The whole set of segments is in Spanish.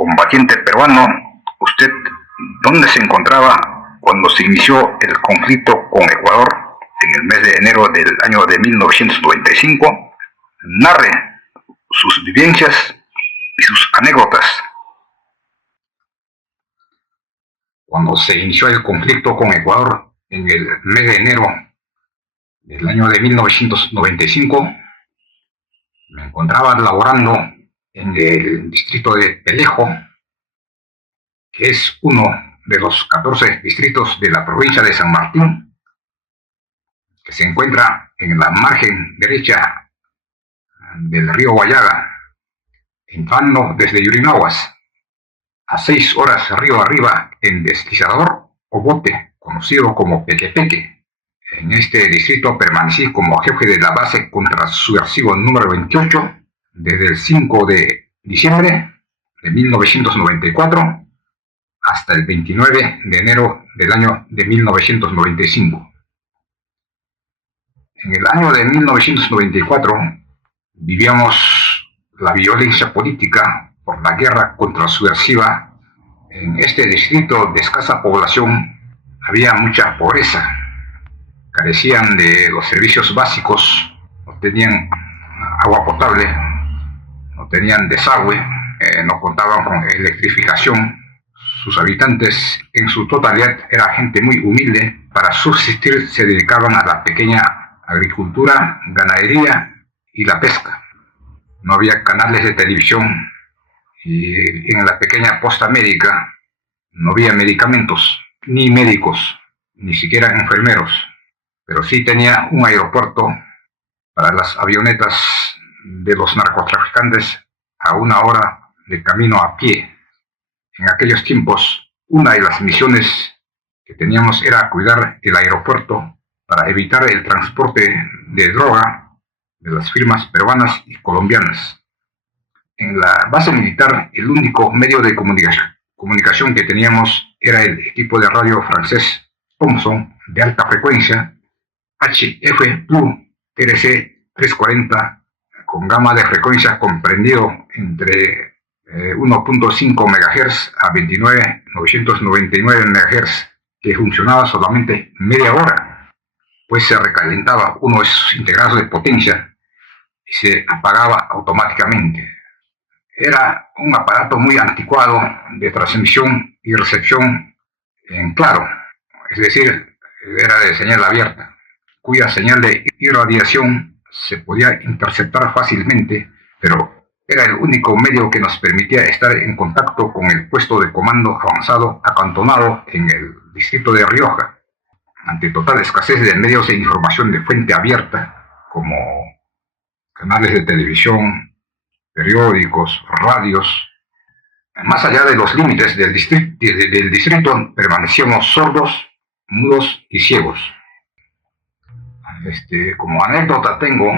Combatiente peruano, ¿usted dónde se encontraba cuando se inició el conflicto con Ecuador en el mes de enero del año de 1995? Narre sus vivencias y sus anécdotas. Cuando se inició el conflicto con Ecuador en el mes de enero del año de 1995, me encontraba laborando en el distrito de Pelejo, que es uno de los 14 distritos de la provincia de San Martín, que se encuentra en la margen derecha del río Guayaga, entrando desde Yurinahuas a 6 horas río arriba en deslizador o bote, conocido como Pequepeque. En este distrito permanecí como jefe de la base contrasubversivo número 28 desde el 5 de diciembre de 1994 hasta el 29 de enero del año de 1995. En el año de 1994 vivíamos la violencia política por la guerra contrasubversiva. En este distrito de escasa población había mucha pobreza, carecían de los servicios básicos, no tenían agua potable, no tenían desagüe, no contaban con electrificación. Sus habitantes en su totalidad era gente muy humilde. Para subsistir se dedicaban a la pequeña agricultura, ganadería y la pesca. No había canales de televisión y en la pequeña posta médica no había medicamentos, ni médicos, ni siquiera enfermeros, pero sí tenía un aeropuerto para las avionetas de los narcotraficantes a 1 hora de camino a pie. En aquellos tiempos, una de las misiones que teníamos era cuidar el aeropuerto para evitar el transporte de droga de las firmas peruanas y colombianas. En la base militar, el único medio de comunicación que teníamos era el equipo de radio francés Thomson de alta frecuencia, HF Plus TRC 340, con gama de frecuencia comprendido entre 1.5 MHz a 29.999 MHz, que funcionaba solamente media hora, pues se recalentaba uno de sus integrados de potencia y se apagaba automáticamente. Era un aparato muy anticuado de transmisión y recepción en claro, es decir, era de señal abierta, cuya señal de irradiación se podía interceptar fácilmente, pero era el único medio que nos permitía estar en contacto con el puesto de comando avanzado acantonado en el distrito de Rioja, ante total escasez de medios de información de fuente abierta, como canales de televisión, periódicos, radios. Más allá de los límites del distrito permanecíamos sordos, mudos y ciegos. Como anécdota tengo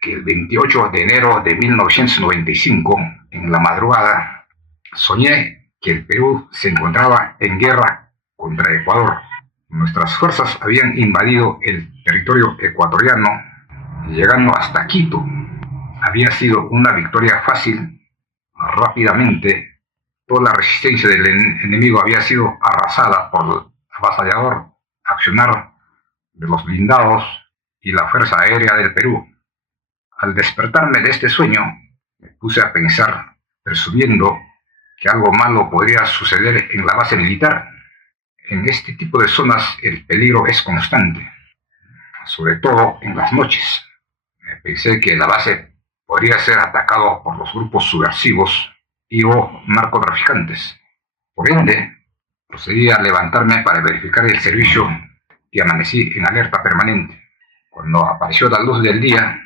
que el 28 de enero de 1995, en la madrugada, soñé que el Perú se encontraba en guerra contra Ecuador. Nuestras fuerzas habían invadido el territorio ecuatoriano, llegando hasta Quito. Había sido una victoria fácil. Rápidamente, toda la resistencia del enemigo había sido arrasada por el avasallador accionar de los blindados y la Fuerza Aérea del Perú. Al despertarme de este sueño, me puse a pensar, presumiendo que algo malo podría suceder en la base militar. En este tipo de zonas el peligro es constante, sobre todo en las noches. Pensé que la base podría ser atacado por los grupos subversivos y o narcotraficantes. Por ende, procedí a levantarme para verificar el servicio y amanecí en alerta permanente. Cuando apareció la luz del día,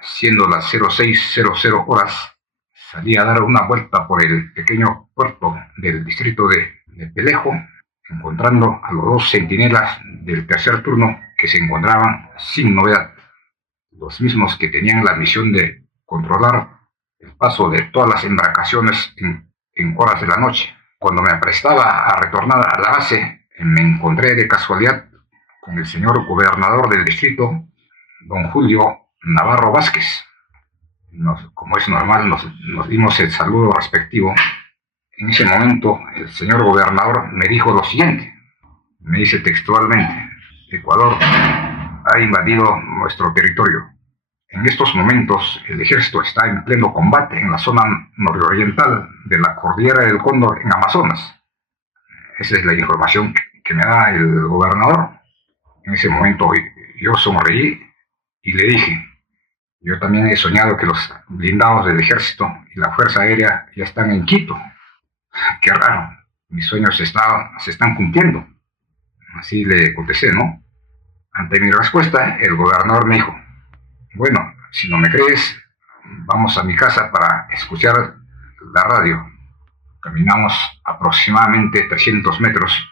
siendo las 06:00 horas, salí a dar una vuelta por el pequeño puerto del distrito de Pelejo, encontrando a los 2 centinelas del tercer turno que se encontraban sin novedad, los mismos que tenían la misión de controlar el paso de todas las embarcaciones en horas de la noche. Cuando me aprestaba a retornar a la base, me encontré de casualidad con el señor gobernador del distrito, don Julio Navarro Vázquez. Como es normal, nos dimos el saludo respectivo En ese momento, el señor gobernador me dijo lo siguiente, me dice textualmente: Ecuador ha invadido nuestro territorio. En estos momentos, el ejército está en pleno combate en la zona nororiental de la cordillera del Cóndor en Amazonas. Esa es la información que me da el gobernador. En ese momento yo sonreí y le dije: yo también he soñado que los blindados del ejército y la fuerza aérea ya están en Quito. Qué raro, mis sueños se están cumpliendo. Así le contesté, ¿no? Ante mi respuesta, el gobernador me dijo: bueno, si no me crees, vamos a mi casa para escuchar la radio. Caminamos aproximadamente 300 metros,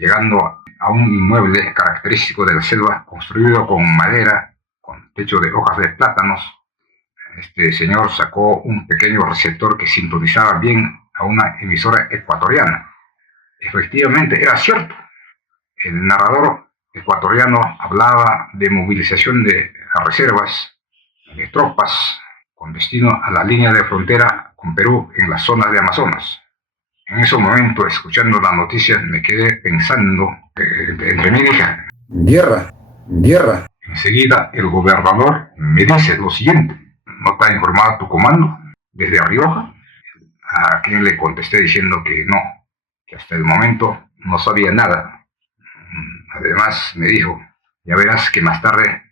llegando a un inmueble característico de la selva, construido con madera, con techo de hojas de plátanos. Este señor sacó un pequeño receptor que sintonizaba bien a una emisora ecuatoriana. Efectivamente, era cierto. El narrador ecuatoriano hablaba de movilización de reservas, de tropas, con destino a la línea de frontera con Perú en las zonas de Amazonas. En ese momento, escuchando la noticia, me quedé pensando entre mí dije: guerra, guerra. Enseguida, el gobernador me dice lo siguiente: ¿no te ha informado tu comando desde Rioja? A quien le contesté diciendo que no, que hasta el momento no sabía nada. Además, me dijo: ya verás que más tarde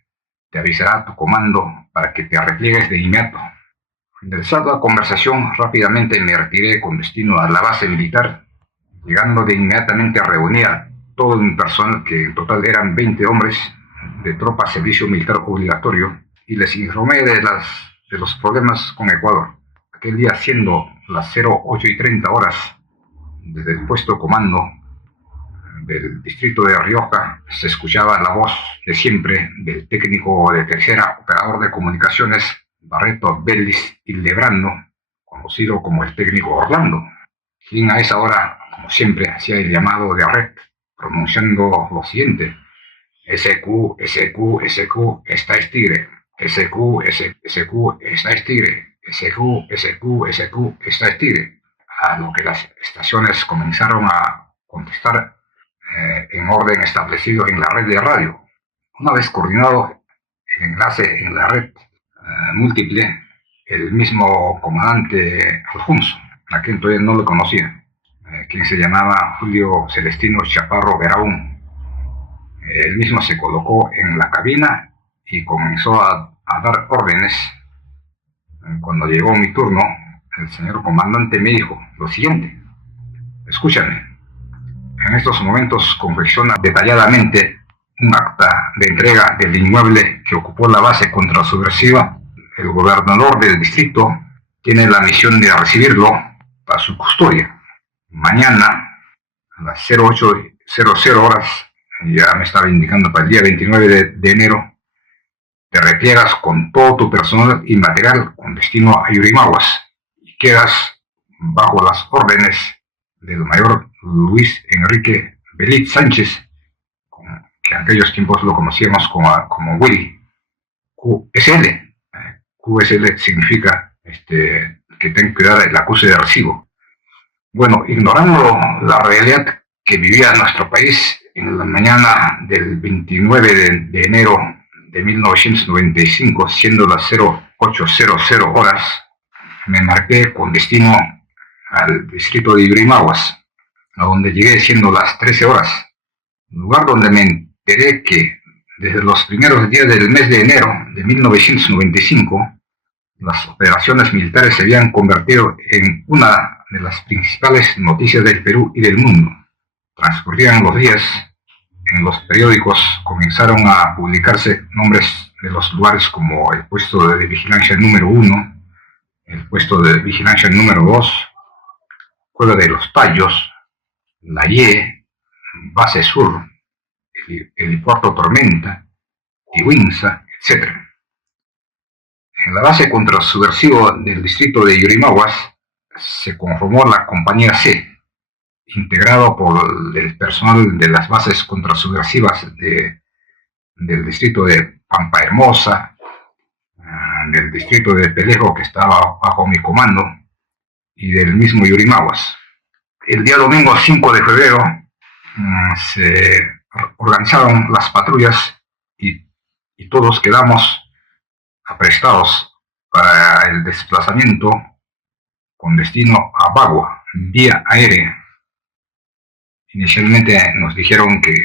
te avisará tu comando para que te repliegues de inmediato. Finalizada la conversación, rápidamente me retiré con destino a la base militar, llegando de inmediatamente a reunir a todo mi personal, que en total eran 20 hombres de tropa servicio militar obligatorio, y les informé de los problemas con Ecuador. Aquel día, siendo las 08:30 horas, desde el puesto comando del distrito de Rioja, se escuchaba la voz de siempre del técnico de tercera, operador de comunicaciones, Barreto Vélez Hildebrando, conocido como el técnico Orlando, quien a esa hora, como siempre, hacía el llamado de red, pronunciando lo siguiente: SQ, SQ, SQ, esta es Tigre. SQ, SQ, esta es Tigre. SQ, SQ, SQ, esta es Tigre. A lo que las estaciones comenzaron a contestar en orden establecido en la red de radio. Una vez coordinado el enlace en la red múltiple, el mismo comandante Alfonso, a quien todavía no lo conocía, quien se llamaba Julio Celestino Chaparro Veraún, él mismo se colocó en la cabina y comenzó a dar órdenes. Cuando llegó mi turno, el señor comandante me dijo lo siguiente: escúchame, en estos momentos confecciona detalladamente un acta de entrega del inmueble que ocupó la base contrasubversiva. El gobernador del distrito tiene la misión de recibirlo para su custodia. Mañana, a las 08:00 horas, ya me estaba indicando para el día 29 de enero, te repliegas con todo tu personal y material con destino a Yurimaguas y quedas bajo las órdenes del mayor Luis Enrique Belit Sánchez, que en aquellos tiempos lo conocíamos como Willy, QSL. QSL significa que tengo que dar el acuse de recibo. Bueno, ignorando la realidad que vivía nuestro país, en la mañana del 29 de enero de 1995, siendo las 08:00 horas, me marqué con destino al distrito de Yurimaguas, a donde llegué siendo las 13 horas, lugar donde me enteré que desde los primeros días del mes de enero de 1995, las operaciones militares se habían convertido en una de las principales noticias del Perú y del mundo. Transcurrían los días, en los periódicos comenzaron a publicarse nombres de los lugares como el puesto de vigilancia número 1, el puesto de vigilancia número 2, Cueva de los Tallos, La Ye, Base Sur, Helipuerto Tormenta, Tiwinza, etc. En la base contrasubversiva del distrito de Yurimaguas se conformó la Compañía C, integrado por el personal de las bases contrasubversivas del distrito de Pampa Hermosa, del distrito de Pelejo, que estaba bajo mi comando, y del mismo Yurimaguas. El día domingo 5 de febrero se organizaron las patrullas y todos quedamos aprestados para el desplazamiento con destino a Bagua, vía aérea. Inicialmente nos dijeron que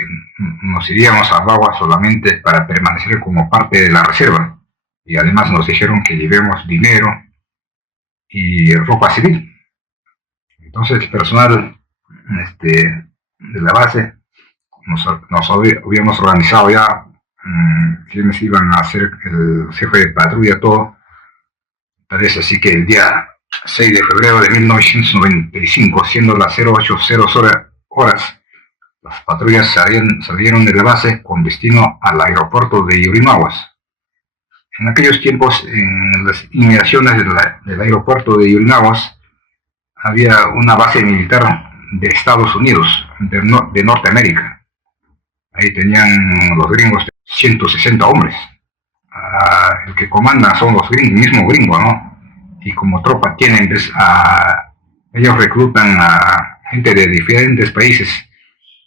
nos iríamos a Bagua solamente para permanecer como parte de la reserva, y además nos dijeron que llevemos dinero y ropa civil. Entonces el personal de la base nos habíamos organizado ya quienes iban a ser el jefe de patrulla, todo. Tal vez así que el día 6 de febrero de 1995, siendo las 0800 horas, las patrullas salieron de la base con destino al aeropuerto de Yurimaguas. En aquellos tiempos, en las inmediaciones del aeropuerto de Yurimaguas, había una base militar de Estados Unidos, de Norteamérica. Ahí tenían los gringos 160 hombres. El que comanda son los gringos, mismo gringo, ¿no? Y como tropa tienen, ellos reclutan a gente de diferentes países.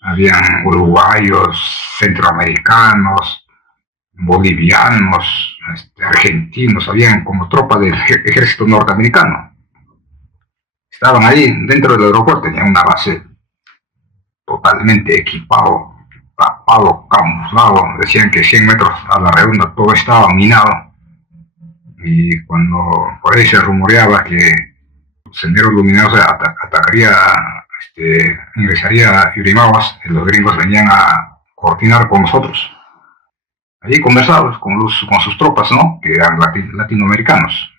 Habían uruguayos, centroamericanos, bolivianos, argentinos, habían como tropa del ejército norteamericano. Estaban ahí dentro del aeropuerto, tenían una base totalmente equipado, tapado, camuflado. Decían que 100 metros a la redonda todo estaba minado. Y cuando por ahí se rumoreaba que Sendero Luminoso atacaría, ingresaría a Yurimaguas, los gringos venían a coordinar con nosotros. Allí conversábamos con sus tropas, ¿no? Que eran latinoamericanos.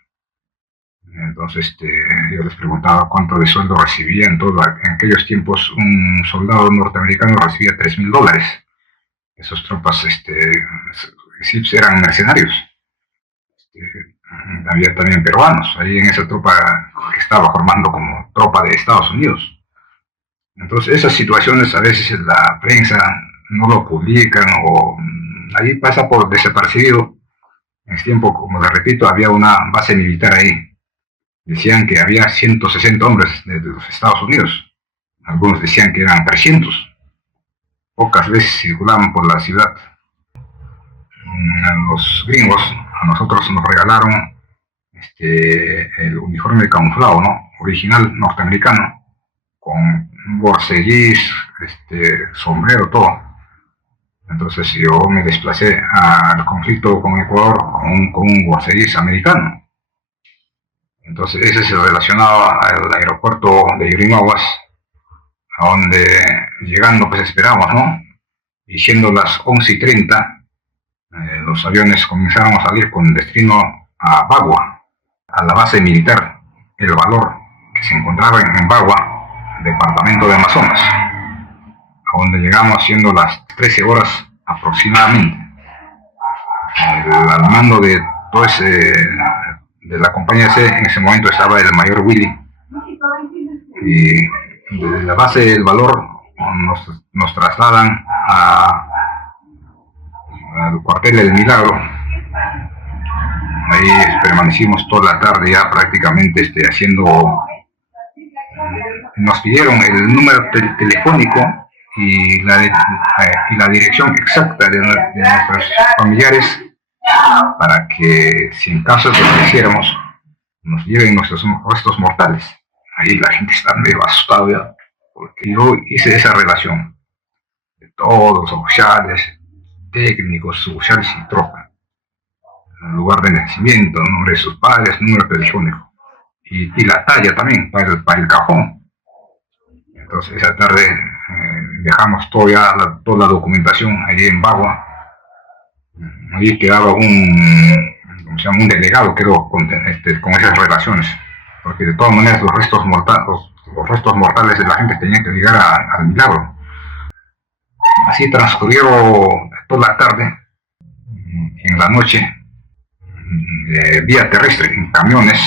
Entonces yo les preguntaba cuánto de sueldo recibían. En aquellos tiempos un soldado norteamericano recibía $3,000. Esos tropas egipcios eran mercenarios. Había también peruanos ahí en esa tropa que estaba formando como tropa de Estados Unidos. Entonces esas situaciones a veces la prensa no lo publican o ahí pasa por desapercibido. En ese tiempo, como les repito, había una base militar ahí. Decían que había 160 hombres de los Estados Unidos. Algunos decían que eran 300. Pocas veces circulaban por la ciudad. Los gringos a nosotros nos regalaron el uniforme camuflado, ¿no? Original norteamericano, con borceguís, sombrero, todo. Entonces yo me desplacé al conflicto con Ecuador con un borceguís americano. Entonces ese se relacionaba al aeropuerto de Yurimaguas, a donde llegando pues esperamos, ¿no? Y siendo las 11:30, los aviones comenzaron a salir con destino a Bagua, a la base militar El Valor, que se encontraba en Bagua, departamento de Amazonas, a donde llegamos siendo las 13 horas aproximadamente. Al mando de todo de la compañía C en ese momento estaba el mayor Willy, y desde la base del Valor nos trasladan al cuartel del Milagro. Ahí permanecimos toda la tarde ya prácticamente haciendo. Nos pidieron el número telefónico y la dirección exacta de nuestros familiares, para que si en caso de que lo hiciéramos, nos lleven nuestros restos mortales. Ahí la gente está medio asustada ya, porque yo hice esa relación de todos los oficiales, técnicos, suboficiales y tropa. El lugar de nacimiento, nombre de sus padres, número telefónico y la talla también para el cajón. Entonces esa tarde dejamos toda la documentación ahí en Bagua. Allí quedaba un delegado, creo, con esas relaciones, porque de todas maneras los restos mortales de la gente tenían que llegar al Milagro. Así transcurrió toda la tarde. En la noche, vía terrestre, en camiones,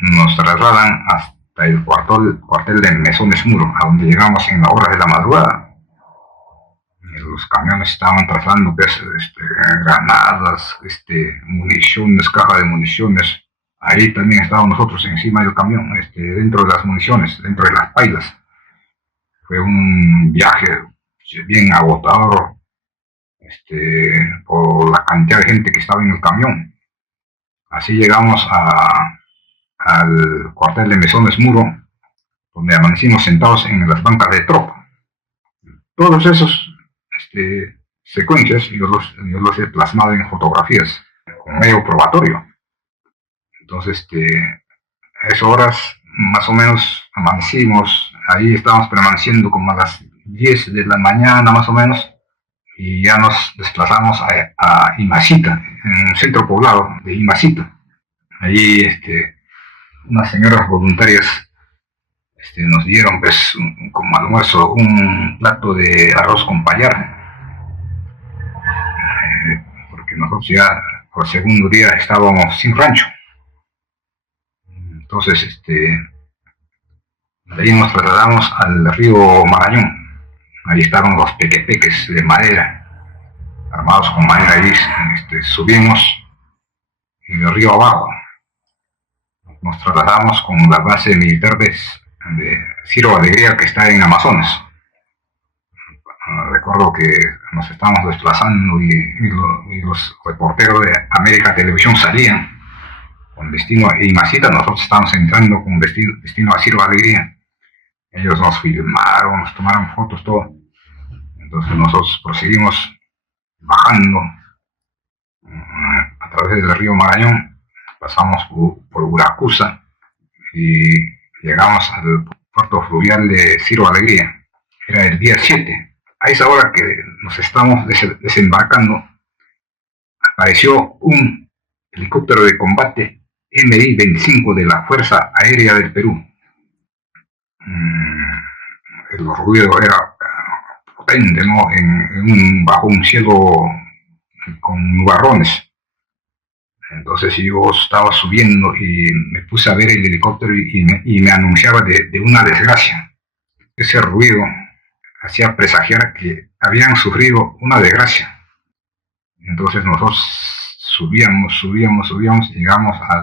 nos trasladan hasta el cuartel de Mesones Muro, a donde llegamos en la hora de la madrugada. Los camiones estaban trasladando granadas, municiones, caja de municiones. Ahí también estábamos nosotros encima del camión, dentro de las municiones, dentro de las pailas. Fue un viaje bien agotador, por la cantidad de gente que estaba en el camión. Así llegamos al cuartel de Mesones Muro, donde amanecimos sentados en las bancas de tropa. Todos esos secuencias yo los he plasmado en fotografías con medio probatorio. Entonces, a esas horas más o menos amanecimos, ahí estábamos permaneciendo como a las 10 de la mañana más o menos, y ya nos desplazamos a Imacita, en un centro poblado de Imacita. Allí unas señoras voluntarias nos dieron pues como almuerzo un plato de arroz con payar, porque nosotros ya por segundo día estábamos sin rancho. Entonces de ahí nos trasladamos al río Marañón. Ahí estaban los pequepeques de madera, armados con madera. Ahí subimos en el río abajo. Nos trasladamos con la base militar de Ciro Alegría, que está en Amazonas. Recuerdo que nos estábamos desplazando y los reporteros de América Televisión salían con destino a Imacita. Nosotros estábamos entrando con destino a Ciro Alegría. Ellos nos filmaron, nos tomaron fotos, todo. Entonces nosotros proseguimos bajando a través del río Marañón, pasamos por Uracusa y llegamos al puerto fluvial de Ciro Alegría. Era el día 7. A esa hora que nos estamos desembarcando, apareció un helicóptero de combate MI-25 de la Fuerza Aérea del Perú. El ruido era potente, ¿no? Bajo un cielo con nubarrones. Entonces yo estaba subiendo y me puse a ver el helicóptero y me anunciaba de una desgracia. Ese ruido hacía presagiar que habían sufrido una desgracia. Entonces nosotros subíamos, llegamos a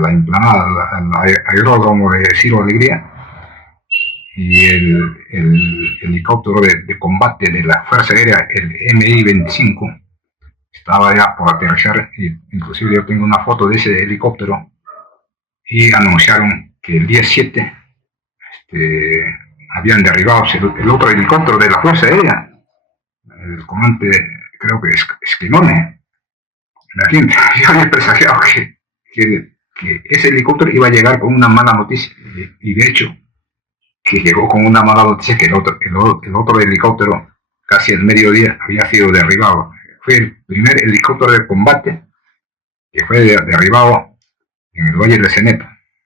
la emplanada, al aeródromo de Ciro Alegría, y el helicóptero de combate de la Fuerza Aérea, el MI-25, estaba ya por aterrizar. Y inclusive yo tengo una foto de ese helicóptero, y anunciaron que el día 7 habían derribado el otro helicóptero de la Fuerza Aérea, el comandante, creo que es Esquinone. Imagínate, yo había presagiado que ese helicóptero iba a llegar con una mala noticia, y de hecho que llegó con una mala noticia, que el otro helicóptero casi al mediodía había sido derribado. Fue el primer helicóptero de combate que fue derribado en el Valle del Cenepa.